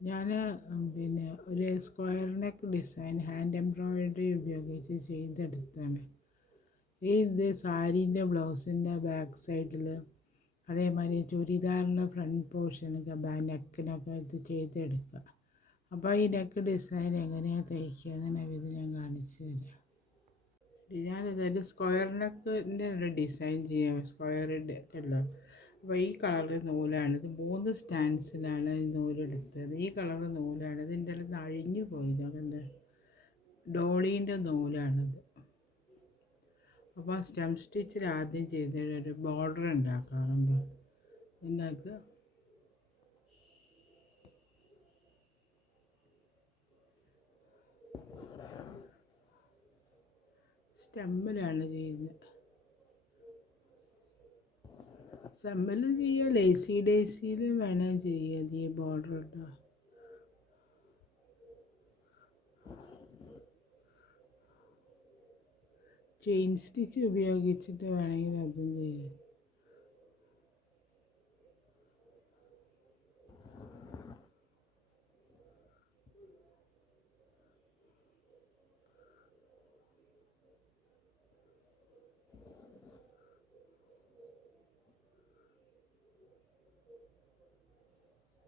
ഞാൻ പിന്നെ ഒരു square neck design hand embroidery ഉപയോഗിച്ച് ചെയ്തെടുത്താണ്. ഇത് സാരീൻ്റെ ബ്ലൗസിൻ്റെ ബാക്ക് സൈഡിൽ, അതേമാതിരി ചുരിദാറിൻ്റെ ഫ്രണ്ട് പോർഷനൊക്കെ നെക്കിനൊക്കെ ഇത് ചെയ്തെടുക്കുക. അപ്പോൾ ഈ നെക്ക് ഡിസൈൻ എങ്ങനെയാണ് തയ്ക്കുക എന്ന് ഞാൻ കാണിച്ചു തരാം. ഞാനിതൊരു സ്ക്വയർ നെക്കിൻ്റെ ഒരു ഡിസൈൻ ചെയ്യാം, സ്ക്വയറിൻ്റെ ഉള്ള. അപ്പോൾ ഈ കളർ നൂലാണ്, ഇത് 3 സ്റ്റാൻഡ്സിലാണ് ഈ നൂലെടുത്തത്. ഈ കളർ നൂലാണ്, ഇതിൻ്റെ അടുത്ത് അഴിഞ്ഞു പോയത്, അതുകൊണ്ട് ഡോളീൻ്റെ നൂലാണിത്. അപ്പോൾ സ്റ്റെം സ്റ്റിച്ചിൽ ആദ്യം ചെയ്തൊരു ബോർഡർ ഉണ്ടാക്കാറുണ്ട്. ഇതിനകത്ത് സ്റ്റെമ്മിലാണ് ചെയ്യുന്നത്. സ്റ്റെമ്മിലും ചെയ്യുക, ലേസി ഡേസിയിലും വേണേൽ ചെയ്യുക ഈ ബോർഡർ കേട്ടോ. ചെയിൻ സ്റ്റിച്ച് ഉപയോഗിച്ചിട്ട് വേണമെങ്കിൽ അതും ചെയ്യാം.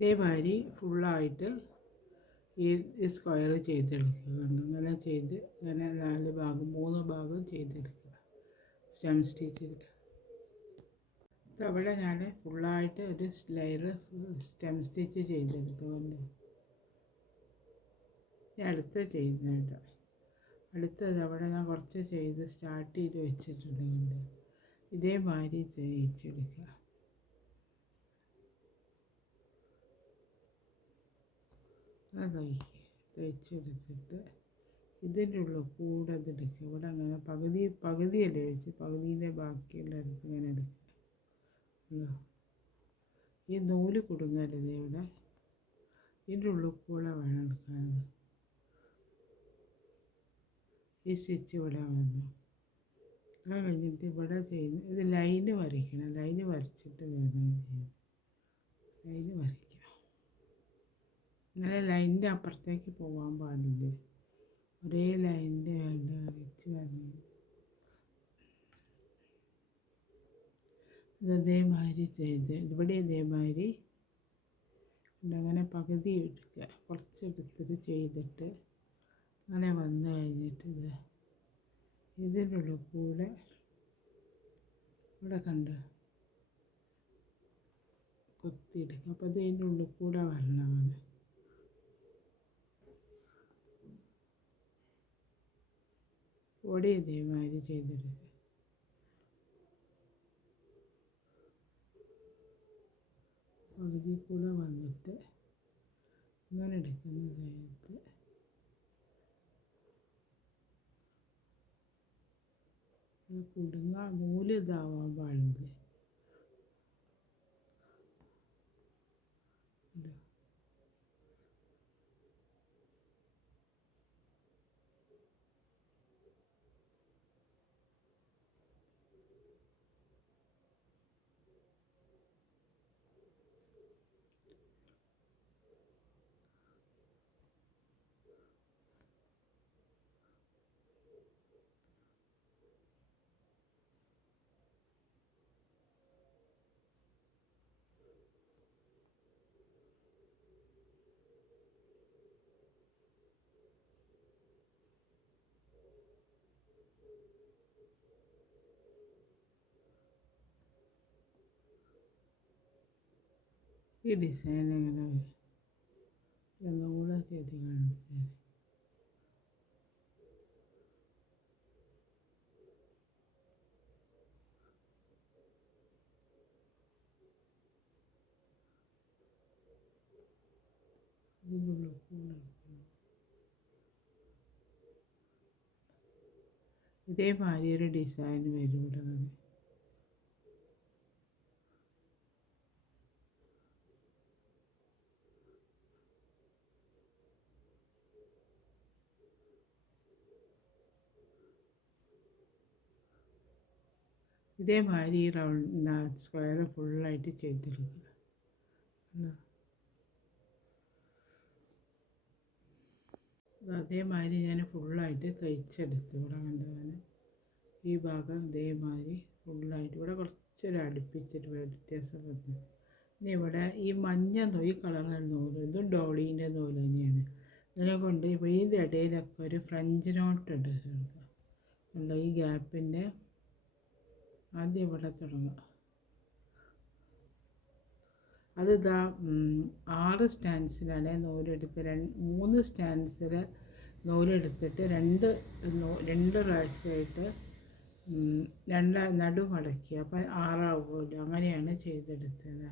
ഇതേമാതിരി ഫുള്ളായിട്ട് ഈ സ്ക്വയർ ചെയ്തെടുക്കുക. ഇങ്ങനെ ചെയ്ത് ഇങ്ങനെ 3 ഭാഗം ചെയ്തെടുക്കുക സ്റ്റെം സ്റ്റിച്ചിൽ. അവിടെ ഞാൻ ഫുള്ളായിട്ട് ഒരു ലെയർ സ്റ്റെം സ്റ്റിച്ച് ചെയ്തെടുത്തുകൊണ്ട് ചെയ്യുന്നത്. അടുത്തത് അവിടെ ഞാൻ കുറച്ച് ചെയ്ത് സ്റ്റാർട്ട് ചെയ്ത് വെച്ചിട്ടുണ്ട്. ഇതേമാതിരി ചെയ്യിച്ചെടുക്കുക. തയ്ച്ചെടുത്തിട്ട് ഇതിൻ്റെ ഉള്ളിൽ കൂടെ ഇതെടുക്കുക. ഇവിടെ അങ്ങനെ പകുതിയല്ലേ വെച്ച് പകുതിൻ്റെ ബാക്കിയുള്ള അടുത്ത് ഇങ്ങനെ എടുക്കുക. ഈ നൂല് കുടുങ്ങരുത്, ഇവിടെ ഇതിൻ്റെ ഉള്ളിൽ കൂടെ വേണം എടുക്കാൻ. ഈ സ്റ്റിച്ച് ഇവിടെ വന്നു. അത് കഴിഞ്ഞിട്ട് ഇവിടെ ചെയ്യുന്നു, ഇത് ലൈന് വരയ്ക്കണം. ലൈന് വരച്ചിട്ട് വേണം ചെയ്യാൻ. ലൈന് വരയ്ക്കുക. ഇങ്ങനെ ലൈനിൻ്റെ അപ്പുറത്തേക്ക് പോകാൻ പാടില്ല, ഒരേ ലൈനിൻ്റെ വേണ്ട വരച്ച് വരണം. ഇതേമാതിരി ചെയ്ത് ഇവിടെ ഇതേമാതിരി അങ്ങനെ പകുതി എടുക്കുക, കുറച്ചെടുത്തിട്ട് ചെയ്തിട്ട് അങ്ങനെ വന്നു കഴിഞ്ഞിട്ട് ഇതിൻ്റെ ഉള്ളിൽ കൂടെ ഇവിടെ കണ്ട് കുത്തിയെടുക്കുക. അപ്പോൾ ഇതിൻ്റെ ഉള്ളിൽ കൂടെ വരണം. ഇവിടെ ഇതേമാതിരി ചെയ്തെടുക്കുക. പകുതി കൂടെ വന്നിട്ട് ഇങ്ങനെ എടുക്കുന്ന സമയത്ത് കുടുങ്ങാൻ നൂല് ഇതാവാൻ പാടില്ല. ഈ ഡിസൈൻ എങ്ങനെ ഒന്നുകൂടെ ചെയ്ത് കാണിച്ചാൽ ഇതിനുള്ള ഇതേമാതിരി ഒരു ഡിസൈൻ വരും ഇവിടെ. ഇതേമാതിരി റൗണ്ട് സ്ക്വയർ ഫുള്ളായിട്ട് ചെയ്തെടുക്കുക. അതേമാതിരി ഞാൻ ഫുള്ളായിട്ട് തയ്ച്ചെടുത്തു. ഇവിടെ കണ്ടതാണ് ഈ ഭാഗം ഇതേമാതിരി ഫുള്ളായിട്ട് ഇവിടെ കുറച്ചൊരു അടുപ്പിച്ചിട്ട് വ്യത്യാസം വന്നു. ഇനി ഇവിടെ ഈ മഞ്ഞ ഈ കളറുള്ള നൂല് ഇതും ഡോളീൻ്റെ നൂല് തന്നെയാണ്. ഇതിനെ കൊണ്ട് ഇപ്പോൾ ഇതിൻ്റെ ഇടയിലൊക്കെ ഒരു ഫ്രഞ്ച് നോട്ട് ഇട്ടിട്ടുണ്ട്. എന്താ ഈ ഗ്യാപ്പിൻ്റെ ആദ്യം ഇവിടെ തുടങ്ങുക. അതിതാ 6 സ്റ്റാൻസിലാണ് നൂലെടുത്ത് 3 സ്റ്റാൻസിൽ നൂലെടുത്തിട്ട് രണ്ട് പ്രാവശ്യമായിട്ട് നടു മടക്കി അപ്പം 6 ആവുമല്ലോ. അങ്ങനെയാണ് ചെയ്തെടുത്തത്.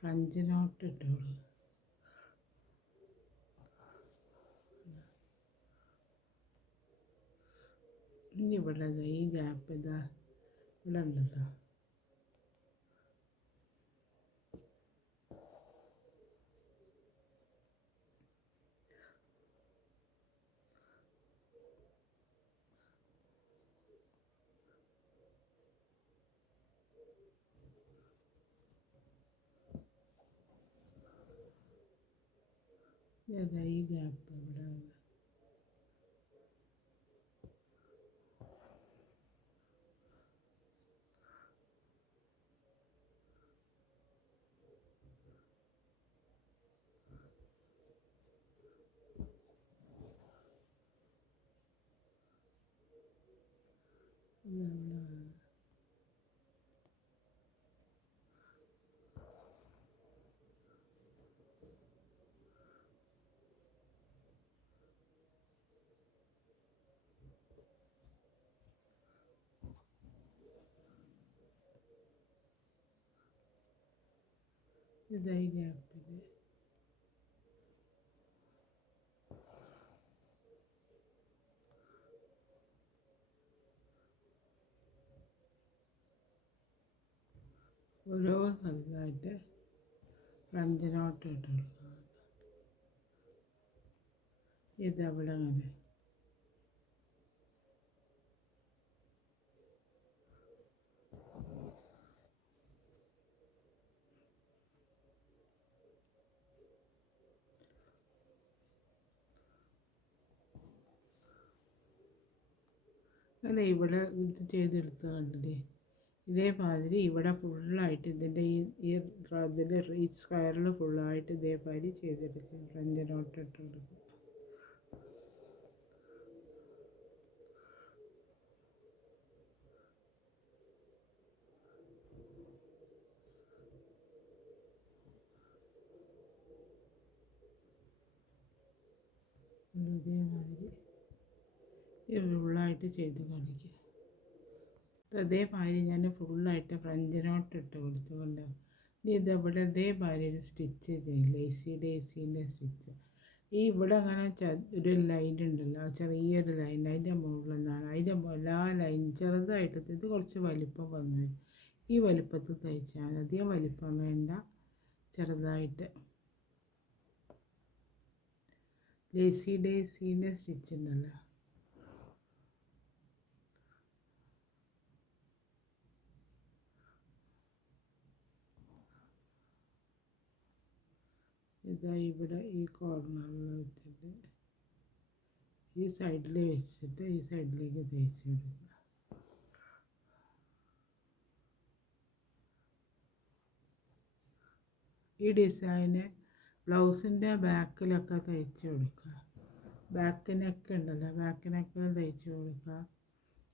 ഫ്രഞ്ച് നോട്ട് ഇട്ടോളൂ. ഇനി ഇവിടെ ഈ ഗ്യാപ്പ് ഇവിടെ ഉണ്ടല്ലോ. ഈ ഗ്യാപ്പ് ഇവിടെ ഈ ഗ്യാപ്പിൽ ഓരോ സ്ഥലത്തായിട്ട് ഫ്രഞ്ച് നോട്ട് ഇട്ട് കൊടുക്കുക. ഇതവിടെ അങ്ങനെ അല്ല ഇവിടെ ഇത് ചെയ്തെടുത്ത് കണ്ടില്ലേ. ഇതേമാതിരി ഇവിടെ ഫുള്ളായിട്ട് ഇതിൻ്റെ ഈ സ്ക്വയറിൽ ഫുള്ളായിട്ട് ഇതേമാതിരി ചെയ്തെടുക്കുക. ഫ്രഞ്ച് നോട്ട് ഇട്ട് കൊടുക്കുക. ഇതേമാതിരി ഫുള്ളായിട്ട് ചെയ്ത് കാണിക്കുക. അതേമാതിരി ഞാൻ ഫുള്ളായിട്ട് ഫ്രഞ്ച് നോട്ട് ഇട്ട് കൊടുത്തുകൊണ്ട് ഇനി ഇതവിടെ അതേമാതിരി ഒരു സ്റ്റിച്ച് ചെയ്യും. ലേസീൻ്റെ സ്റ്റിച്ച് ഇവിടെ അങ്ങനെ ഒരു ലൈൻ ഉണ്ടല്ലോ, ചെറിയൊരു ലൈൻ അതിൻ്റെ മുകളിൽ നിന്നാണ് അതിൻ്റെ എല്ലാ ലൈൻ ചെറുതായിട്ട് ഇത് കുറച്ച് വലിപ്പം വന്നു. ഈ വലിപ്പത്തിൽ തയ്ച്ചാൽ അധികം വലിപ്പം വേണ്ട, ചെറുതായിട്ട്. ലേസീൻ്റെ സ്റ്റിച്ച് ഉണ്ടല്ലോ, ഇതാ ഇവിടെ ഈ കോർണറിൽ വെച്ചിട്ട് ഈ സൈഡിൽ വെച്ചിട്ട് ഈ സൈഡിലേക്ക് തയ്ച്ച് കൊടുക്കുക. ഈ ഡിസൈന് ബ്ലൗസിൻ്റെ ബാക്കിലൊക്കെ തയ്ച്ച് കൊടുക്കുക. ബാക്ക് നെക്ക് ഉണ്ടല്ലോ, ബാക്ക് നെക്ക് തയ്ച്ച് കൊടുക്കുക.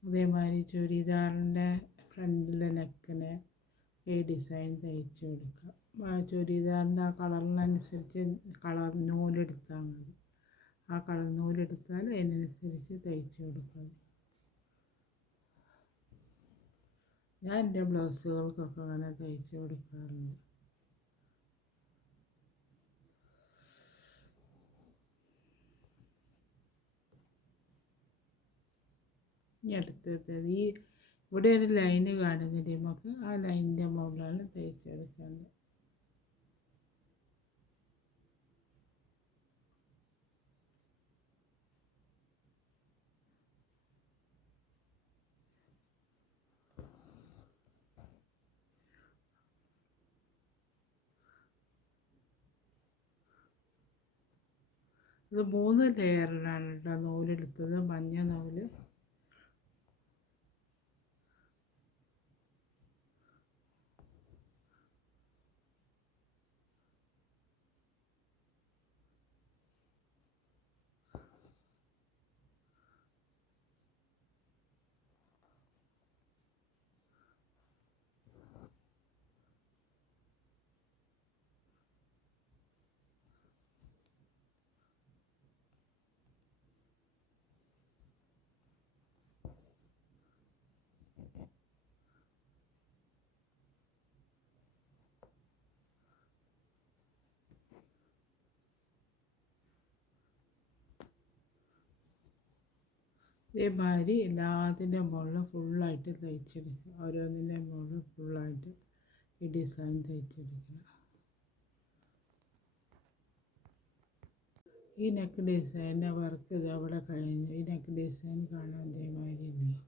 അതേമാതിരി ചുരിദാറിൻ്റെ ഫ്രണ്ടിലെ നെക്കിന് ഈ ഡിസൈൻ തയ്ച്ച് കൊടുക്കുക. ചുരിദാറിൻ്റെ ആ കളറിനനുസരിച്ച് കളർ നൂലെടുത്താൽ മതി. ആ കളർ നൂലെടുത്താൽ അതിനനുസരിച്ച് തയ്ച്ച് കൊടുക്കുക. ഞാൻ എൻ്റെ ബ്ലൗസുകൾക്കൊക്കെ അങ്ങനെ തയ്ച്ച് കൊടുക്കാറുണ്ട്. ഇനി അടുത്തത് ഇവിടെ ഒരു ലൈന് കാണുന്നില്ല, നമുക്ക് ആ ലൈനിൻ്റെ മുകളിലാണ് തയ്ച്ചെടുക്കേണ്ടത്. ഇത് 3 ലെയറിലാണ് കേട്ടോ നൂലെടുത്തത്, മഞ്ഞ നൂല്. ഇതേമാതിരി എല്ലാത്തിൻ്റെ മുകളിൽ ഫുള്ളായിട്ട് തയ്ച്ചെടുക്കുക. ഓരോന്നിൻ്റെ മുകളിൽ ഫുള്ളായിട്ട് ഈ ഡിസൈൻ തയ്ച്ചെടുക്കുക. ഈ നെക്ക് ഡിസൈനിൻ്റെ വർക്ക് ഇത് അവിടെ കഴിഞ്ഞു. ഈ നെക്ക് ഡിസൈൻ കാണാൻ ഇതേമാതിരി ഉണ്ട്.